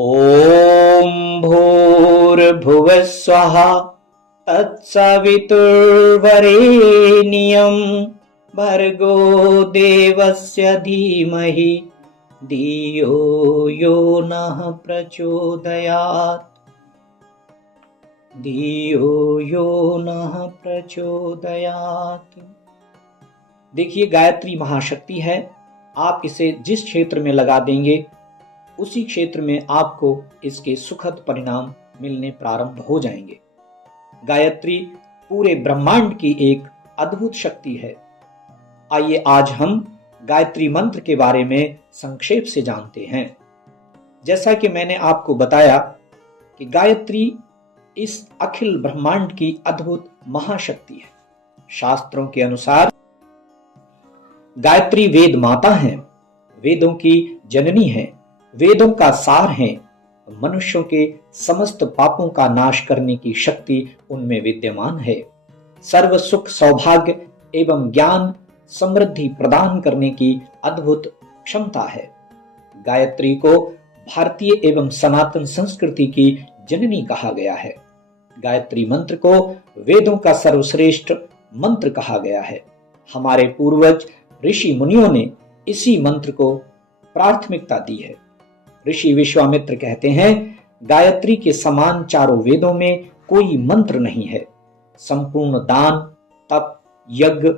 ॐ भूर्भुवः स्वः तत्सवितुर्वरेण्यं भर्गो देवस्य धीमहि धियो यो नः प्रचोदयात्। देखिए, गायत्री महाशक्ति है। आप इसे जिस क्षेत्र में लगा देंगे उसी क्षेत्र में आपको इसके सुखद परिणाम मिलने प्रारंभ हो जाएंगे। गायत्री पूरे ब्रह्मांड की एक अद्भुत शक्ति है। आइए आज हम गायत्री मंत्र के बारे में संक्षेप से जानते हैं। जैसा कि मैंने आपको बताया कि गायत्री इस अखिल ब्रह्मांड की अद्भुत महाशक्ति है। शास्त्रों के अनुसार गायत्री वेद माता है, वेदों की जननी है, वेदों का सार है। मनुष्यों के समस्त पापों का नाश करने की शक्ति उनमें विद्यमान है। सर्व सुख सौभाग्य एवं ज्ञान समृद्धि प्रदान करने की अद्भुत क्षमता है। गायत्री को भारतीय एवं सनातन संस्कृति की जननी कहा गया है। गायत्री मंत्र को वेदों का सर्वश्रेष्ठ मंत्र कहा गया है। हमारे पूर्वज ऋषि मुनियों ने इसी मंत्र को प्राथमिकता दी है। ऋषि विश्वामित्र कहते हैं, गायत्री के समान चारों वेदों में कोई मंत्र नहीं है। संपूर्ण दान, तप, यज्ञ,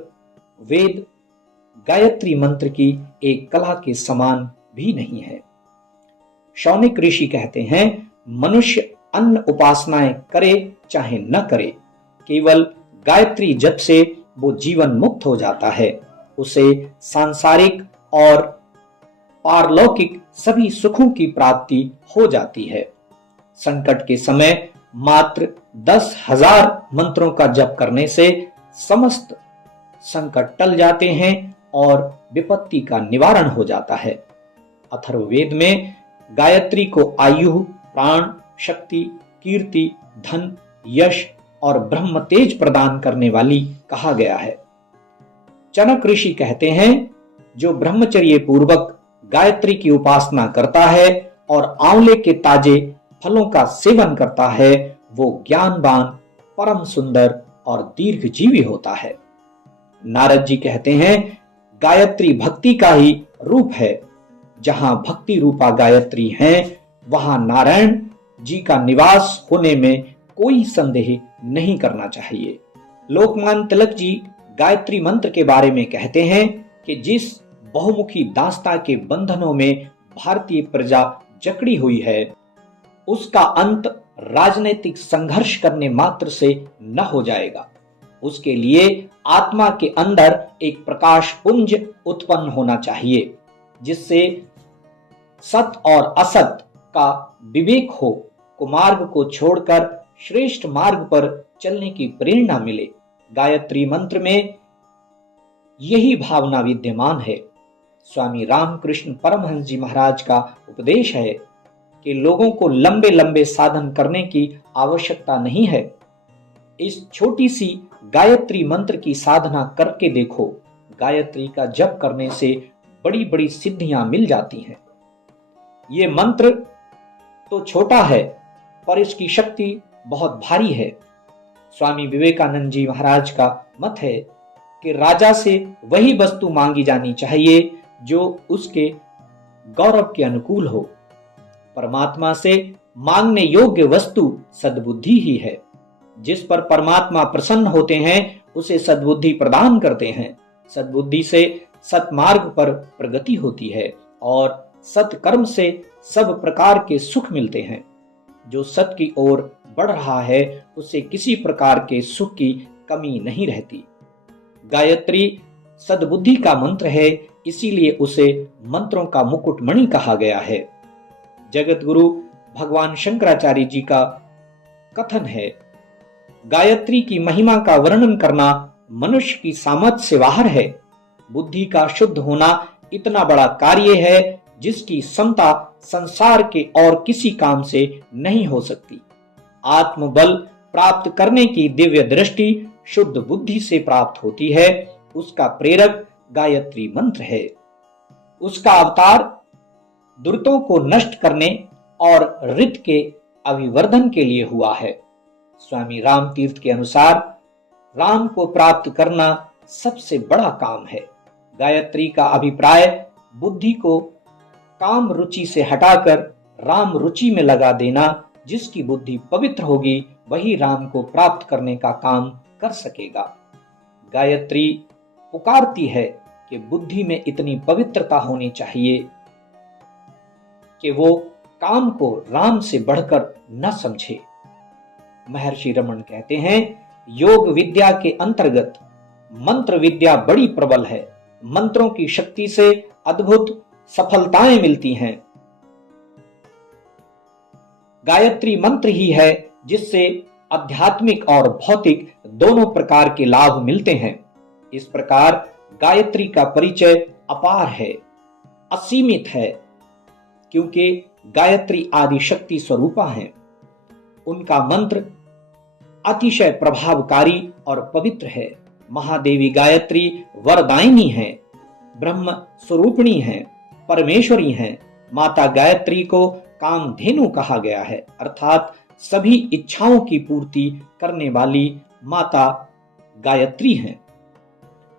वेद गायत्री मंत्र की एक कला के समान भी नहीं है। शौनिक ऋषि कहते हैं, मनुष्य अन्य उपासनाएं करे चाहे न करे, केवल गायत्री जप से वो जीवन मुक्त हो जाता है। उसे सांसारिक और पारलौकिक सभी सुखों की प्राप्ति हो जाती है। संकट के समय मात्र 10,000 मंत्रों का जप करने से समस्त संकट टल जाते हैं और विपत्ति का निवारण हो जाता है। अथर्ववेद में गायत्री को आयु, प्राण, शक्ति, कीर्ति, धन, यश और ब्रह्म तेज प्रदान करने वाली कहा गया है। चनक ऋषि कहते हैं, जो ब्रह्मचर्य पूर्वक गायत्री की उपासना करता है और आंवले के ताजे फलों का सेवन करता है, वो ज्ञानवान, परम सुंदर और दीर्घजीवी होता है। नारद जी कहते हैं, गायत्री भक्ति का ही रूप है। जहां भक्ति रूपा गायत्री है, वहां नारायण जी का निवास होने में कोई संदेह नहीं करना चाहिए। लोकमान्य तिलक जी गायत्री मंत्र के बारे में कहते हैं कि जिस बहुमुखी दास्ता के बंधनों में भारतीय प्रजा जकड़ी हुई है, उसका अंत राजनीतिक संघर्ष करने मात्र से न हो जाएगा। उसके लिए आत्मा के अंदर एक प्रकाश पुंज उत्पन्न होना चाहिए, जिससे सत और असत का विवेक हो, कुमार्ग को छोड़कर श्रेष्ठ मार्ग पर चलने की प्रेरणा मिले। गायत्री मंत्र में यही भावना विद्यमान है। स्वामी रामकृष्ण परमहंस जी महाराज का उपदेश है कि लोगों को लंबे लंबे साधन करने की आवश्यकता नहीं है। इस छोटी सी गायत्री मंत्र की साधना करके देखो। गायत्री का जप करने से बड़ी बड़ी सिद्धियां मिल जाती हैं। ये मंत्र तो छोटा है, पर इसकी शक्ति बहुत भारी है। स्वामी विवेकानंद जी महाराज का मत है कि राजा से वही वस्तु मांगी जानी चाहिए जो उसके गौरव के अनुकूल हो। परमात्मा से मांगने योग्य वस्तु सद्बुद्धि ही है। जिस पर परमात्मा प्रसन्न होते हैं, उसे सद्बुद्धि प्रदान करते हैं। सद्बुद्धि से सत्मार्ग पर प्रगति होती है और सत्कर्म से सब प्रकार के सुख मिलते हैं। जो सत की ओर बढ़ रहा है, उसे किसी प्रकार के सुख की कमी नहीं रहती। गायत्री सद्बुद्धि का मंत्र है, इसीलिए उसे मंत्रों का मुकुटमणि कहा गया है। जगत गुरु भगवान शंकराचार्य जी का कथन है, गायत्री की महिमा का वर्णन करना मनुष्य की सामर्थ्य से बाहर है। बुद्धि का शुद्ध होना इतना बड़ा कार्य है जिसकी क्षमता संसार के और किसी काम से नहीं हो सकती। आत्मबल प्राप्त करने की दिव्य दृष्टि शुद्ध बुद्धि से प्राप्त होती है। उसका प्रेरक गायत्री मंत्र है। उसका अवतार दुरितों को नष्ट करने और रित के अभिवर्धन के लिए हुआ है। स्वामी राम तीर्थ के अनुसार राम को प्राप्त करना सबसे बड़ा काम है। गायत्री का अभिप्राय बुद्धि को काम रुचि से हटाकर राम रुचि में लगा देना। जिसकी बुद्धि पवित्र होगी वही राम को प्राप्त करने का काम कर सकेगा। गायत्री पुकारती है कि बुद्धि में इतनी पवित्रता होनी चाहिए कि वो काम को राम से बढ़कर न समझे। महर्षि रमन कहते हैं, योग विद्या के अंतर्गत मंत्र विद्या बड़ी प्रबल है। मंत्रों की शक्ति से अद्भुत सफलताएं मिलती हैं। गायत्री मंत्र ही है जिससे आध्यात्मिक और भौतिक दोनों प्रकार के लाभ मिलते हैं। इस प्रकार गायत्री का परिचय अपार है, असीमित है, क्योंकि गायत्री आदि शक्ति स्वरूपा हैं। उनका मंत्र अतिशय प्रभावकारी और पवित्र है। महादेवी गायत्री वरदायिनी है, ब्रह्म स्वरूपिणी है, परमेश्वरी है। माता गायत्री को कामधेनु कहा गया है, अर्थात सभी इच्छाओं की पूर्ति करने वाली माता गायत्री है।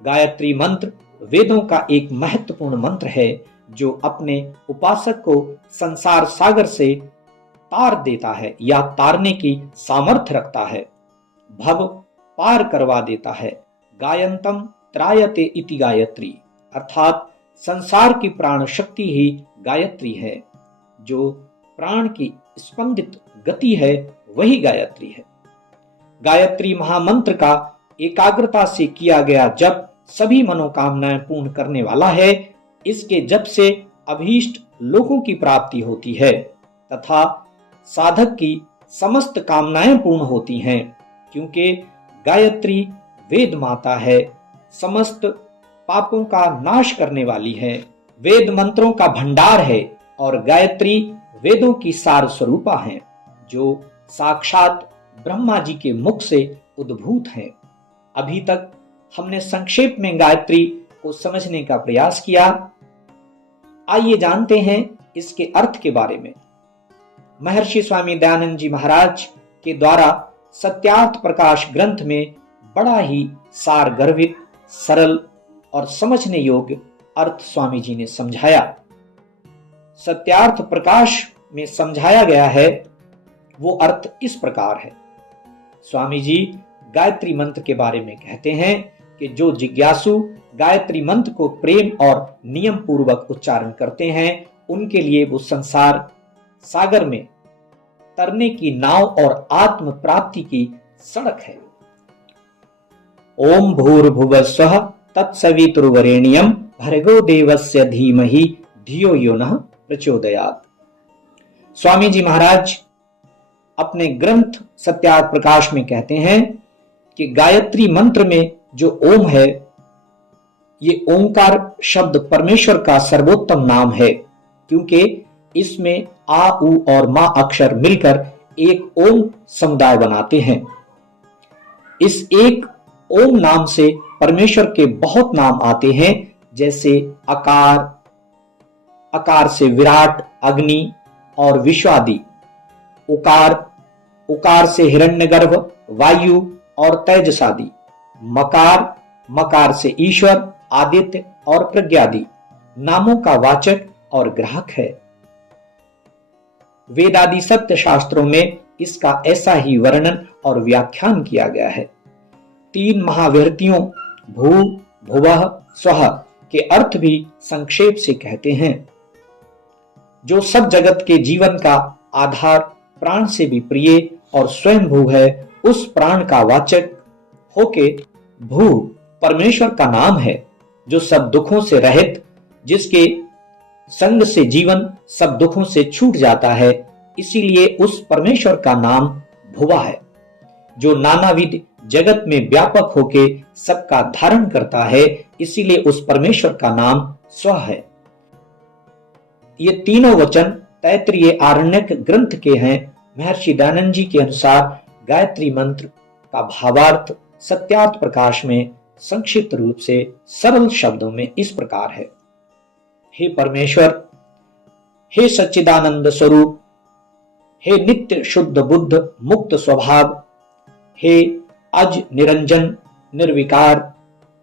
गायत्री मंत्र वेदों का एक महत्वपूर्ण मंत्र है जो अपने उपासक को संसार सागर से तार देता है या तारने की सामर्थ्य रखता है, भव पार करवा देता है। गायंतम त्रायते इति गायत्री, अर्थात संसार की प्राण शक्ति ही गायत्री है। जो प्राण की स्पंदित गति है वही गायत्री है। गायत्री महामंत्र का एकाग्रता से किया गया जप सभी मनोकामनाएं पूर्ण करने वाला है। इसके जप से अभीष्ट लोगों की प्राप्ति होती है तथा साधक की समस्त कामनाएं पूर्ण होती हैं, क्योंकि गायत्री वेद माता है, समस्त पापों का नाश करने वाली है, वेद मंत्रों का भंडार है और गायत्री वेदों की सार स्वरूपा है जो साक्षात ब्रह्मा जी के मुख से उद्भूत है। अभी तक हमने संक्षेप में गायत्री को समझने का प्रयास किया। आइए जानते हैं इसके अर्थ के बारे में। महर्षि स्वामी दयानंद जी महाराज के द्वारा सत्यार्थ प्रकाश ग्रंथ में बड़ा ही सार गर्भित, सरल और समझने योग्य अर्थ स्वामी जी ने समझाया। सत्यार्थ प्रकाश में समझाया गया है वो अर्थ इस प्रकार है। स्वामी जी गायत्री मंत्र के बारे में कहते हैं कि जो जिज्ञासु गायत्री मंत्र को प्रेम और नियम पूर्वक उच्चारण करते हैं उनके लिए वो संसार सागर में तरने की नाव और आत्म प्राप्ति की सड़क है। ओम भूर्भुवस्वः तत्सवितुर्वरेण्यं भर्गो देवस्य धीमहि धियो यो नः प्रचोदयात्। स्वामी जी महाराज अपने ग्रंथ सत्यार्थ प्रकाश में कहते हैं कि गायत्री मंत्र में जो ओम है, ये ओंकार शब्द परमेश्वर का सर्वोत्तम नाम है, क्योंकि इसमें आ, उ और मा अक्षर मिलकर एक ओम समुदाय बनाते हैं। इस एक ओम नाम से परमेश्वर के बहुत नाम आते हैं, जैसे आकार, आकार से विराट, अग्नि और विश्वादि, उकार, उकार से हिरण्यगर्भ, वायु और तेजसादि, मकार, मकार से ईश्वर, आदित्य और प्रज्ञादि नामों का वाचक और ग्राहक है। वेदादि सत्य शास्त्रों में इसका ऐसा ही वर्णन और व्याख्यान किया गया है। तीन महाविभूतियों भू, भुवः, स्वः के अर्थ भी संक्षेप से कहते हैं। जो सब जगत के जीवन का आधार, प्राण से भी प्रिय और स्वयं भू है, उस प्राण का वाचक होके भू परमेश्वर का नाम है, जो सब दुखों से रहित, जिसके संग से जीवन सब दुखों से छूट जाता है। इसीलिए उस परमेश्वर का नाम भुवा है, जो नानाविध जगत में व्यापक होके सबका धारण करता है। इसीलिए उस परमेश्वर का नाम स्व है। ये तीनों वचन तैत्तिरीय आरण्यक ग्रंथ के हैं। महर्षि दयानंद जी के अनुसार गायत्री मंत्र का भावार्थ सत्यार्थ प्रकाश में संक्षिप्त रूप से सरल शब्दों में इस प्रकार है। हे परमेश्वर, हे सच्चिदानंद स्वरूप, हे नित्य शुद्ध बुद्ध मुक्त स्वभाव, हे अज निरंजन निर्विकार,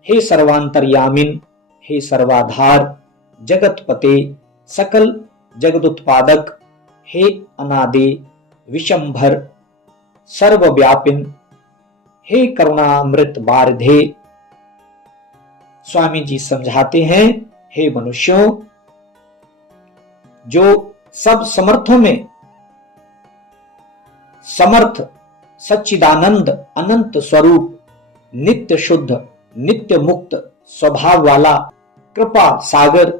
हे सर्वांतर्यामिन, हे सर्वाधार, जगतपते, सकल जगदुत्पादक, हे अनादि विशंभर सर्वव्यापिन, हे करुणामृत बारधे। स्वामी जी समझाते हैं, हे मनुष्यों, जो सब समर्थों में समर्थ सच्चिदानंद अनंत स्वरूप नित्य शुद्ध नित्य मुक्त स्वभाव वाला कृपा सागर,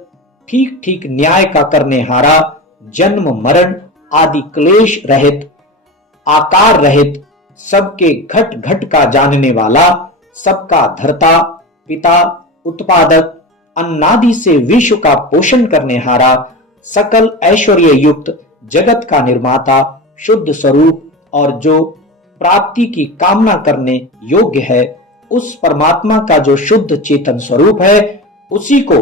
ठीक ठीक न्याय का करने हारा, जन्म मरण आदि क्लेश रहित, आकार रहित, सबके घट घट का जानने वाला, सबका धर्ता पिता उत्पादक, अन्नादि से विश्व का पोषण करने हारा, सकल ऐश्वर्य युक्त जगत का निर्माता, शुद्ध स्वरूप और जो प्राप्ति की कामना करने योग्य है, उस परमात्मा का जो शुद्ध चेतन स्वरूप है, उसी को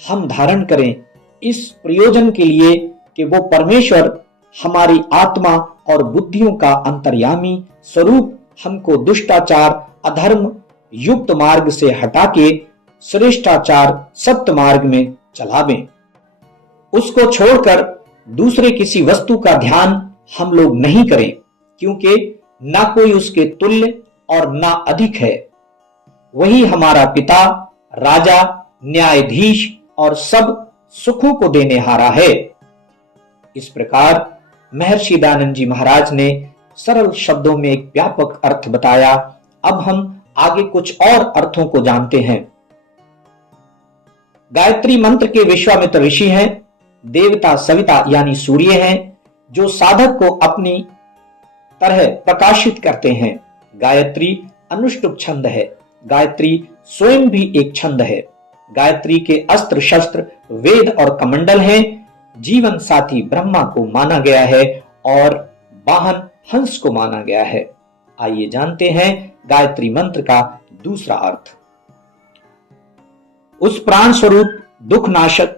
हम धारण करें इस प्रयोजन के लिए कि वो परमेश्वर हमारी आत्मा और बुद्धियों का अंतर्यामी स्वरूप हमको दुष्टाचार अधर्म युक्त मार्ग से हटा के श्रेष्ठाचार सत्य मार्ग में चलावें। उसको छोड़कर दूसरे किसी वस्तु का ध्यान हम लोग नहीं करें, क्योंकि ना कोई उसके तुल्य और ना अधिक है। वही हमारा पिता, राजा, न्यायाधीश और सब सुखों को देने हारा है। इस प्रकार महर्षि दयानंद जी महाराज ने सरल शब्दों में एक व्यापक अर्थ बताया। अब हम आगे कुछ और अर्थों को जानते हैं। गायत्री मंत्र के विश्वामित्र ऋषि हैं, देवता सविता यानी सूर्य हैं, जो साधक को अपनी तरह प्रकाशित करते हैं। गायत्री अनुष्टुप छंद है। गायत्री स्वयं भी एक छंद है। गायत्री के अस्त्र शस्त्र वेद और कमंडल हैं। जीवन साथी ब्रह्मा को माना गया है और वाहन हंस को माना गया है। आइए जानते हैं गायत्री मंत्र का दूसरा अर्थ। उस प्राण स्वरूप दुख नाशक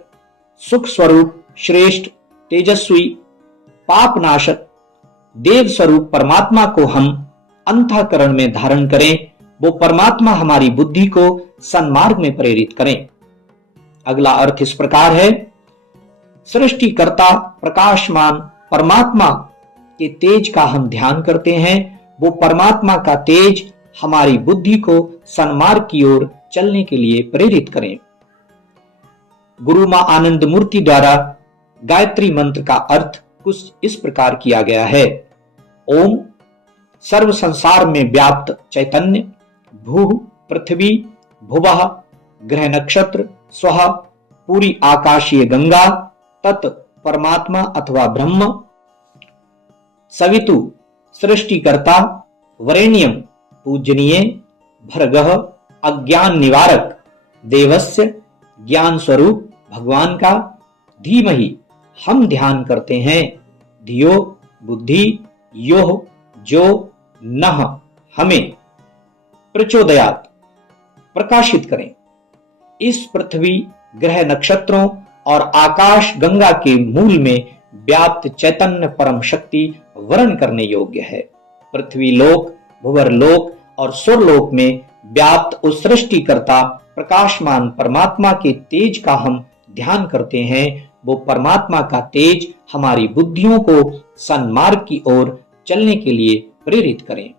सुख स्वरूप श्रेष्ठ तेजस्वी पाप नाशक देव स्वरूप परमात्मा को हम अंतःकरण में धारण करें। वो परमात्मा हमारी बुद्धि को सन्मार्ग में प्रेरित करें। अगला अर्थ इस प्रकार है, सृष्टिकर्ता प्रकाशमान परमात्मा के तेज का हम ध्यान करते हैं। वो परमात्मा का तेज हमारी बुद्धि को सन्मार्ग की ओर चलने के लिए प्रेरित करें। गुरु मां आनंद मूर्ति द्वारा गायत्री मंत्र का अर्थ कुछ इस प्रकार किया गया है। ओम सर्व संसार में व्याप्त चैतन्य, भू पृथ्वी भुवः ग्रह नक्षत्र स्वः पूरी आकाशीय गंगा, तत् परमात्मा अथवा ब्रह्म, सवितु सृष्टिकर्ता, वरेण्यम पूजनीय, भर्गः अज्ञान निवारक, देवस्य ज्ञान स्वरूप भगवान का, धीमहि हम ध्यान करते हैं, धियो बुद्धि, योह जो, नह हमें, प्रचोदयात प्रकाशित करें। इस पृथ्वी ग्रह नक्षत्रों और आकाश गंगा के मूल में व्याप्त चैतन्य परम शक्ति वर्ण करने योग्य है। पृथ्वी लोक, भुवर लोक और सुरलोक में व्याप्त उस सृष्टिकर्ता प्रकाशमान परमात्मा के तेज का हम ध्यान करते हैं। वो परमात्मा का तेज हमारी बुद्धियों को सन्मार्ग की ओर चलने के लिए प्रेरित करें।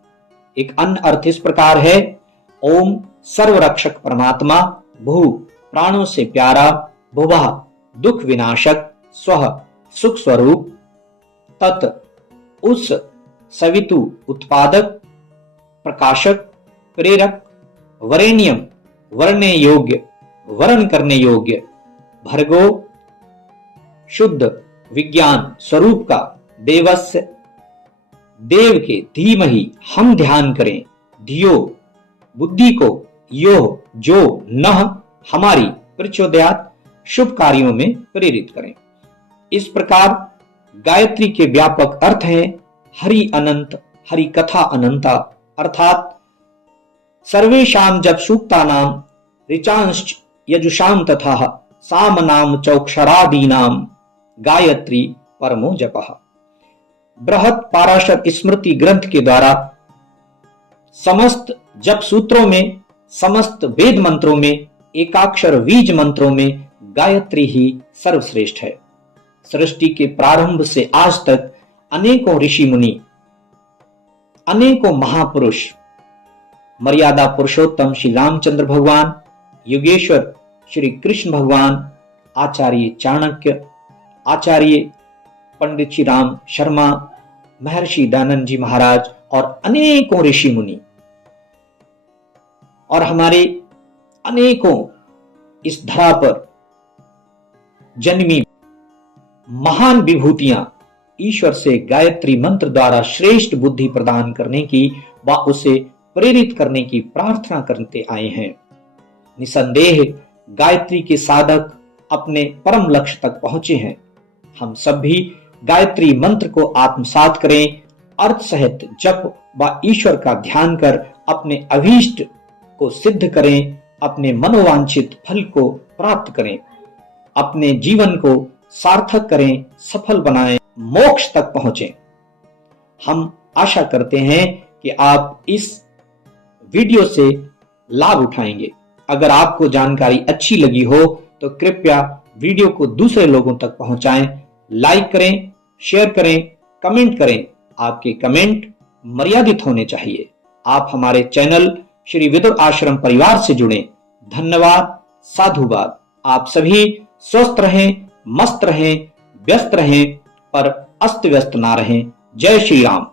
एक अन्य अर्थ इस प्रकार है, ओम सर्वरक्षक परमात्मा, भू प्राणों से प्यारा, भुवः दुख विनाशक, स्वः सुख स्वरूप, तत् उस सवितु उत्पादक प्रकाशक प्रेरक, वरेण्यम वर्णने योग्य वर्ण करने योग्य, भर्गो शुद्ध विज्ञान स्वरूप का, देवस्य देव के, धीमहि हम ध्यान करें, धियो बुद्धि को, यो जो, नह हमारी, प्रचोदयात शुभ कार्यों में प्रेरित करें। इस प्रकार गायत्री के व्यापक अर्थ हैं, हरि अनंत, हरि कथा अनंता, अर्थात सर्वेषां जप सूक्तानां ऋचांश्च यजुषां तथा सामनाम चौक्षरादीनाम गायत्री परमो जपः। बृहत पाराशर स्मृति ग्रंथ के द्वारा समस्त जप सूत्रों में, समस्त वेद मंत्रों में, एकाक्षर बीज मंत्रों में गायत्री ही सर्वश्रेष्ठ है। सृष्टि के प्रारंभ से आज तक अनेकों ऋषि मुनि, अनेकों महापुरुष, मर्यादा पुरुषोत्तम श्री रामचंद्र भगवान, युगेश्वर श्री कृष्ण भगवान, आचार्य चाणक्य, आचार्य पंडित श्री राम शर्मा, महर्षि दयानंद जी महाराज और अनेकों ऋषि मुनि और हमारे अनेकों इस धरा पर जन्मी महान विभूतियां ईश्वर से गायत्री मंत्र द्वारा श्रेष्ठ बुद्धि प्रदान करने की व उसे प्रेरित करने की प्रार्थना करते आए हैं। निसंदेह गायत्री के साधक अपने परम लक्ष्य तक पहुंचे हैं। हम सब भी गायत्री मंत्र को आत्मसात करें, अर्थ सहित जप व ईश्वर का ध्यान कर अपने अभीष्ट को सिद्ध करें, अपने मनोवांछित फल को प्राप्त करें, अपने जीवन को सार्थक करें, सफल बनाएं, मोक्ष तक पहुंचें। हम आशा करते हैं कि आप इस वीडियो से लाभ उठाएंगे। अगर आपको जानकारी अच्छी लगी हो तो कृपया वीडियो को दूसरे लोगों तक पहुंचाएं, लाइक करें, शेयर करें, कमेंट करें। आपके कमेंट मर्यादित होने चाहिए। आप हमारे चैनल श्री विदुर आश्रम परिवार से जुड़ें। धन्यवाद, साधुवाद। आप सभी स्वस्थ रहें, मस्त रहें, व्यस्त रहें, पर अस्त व्यस्त ना रहें। जय श्री राम।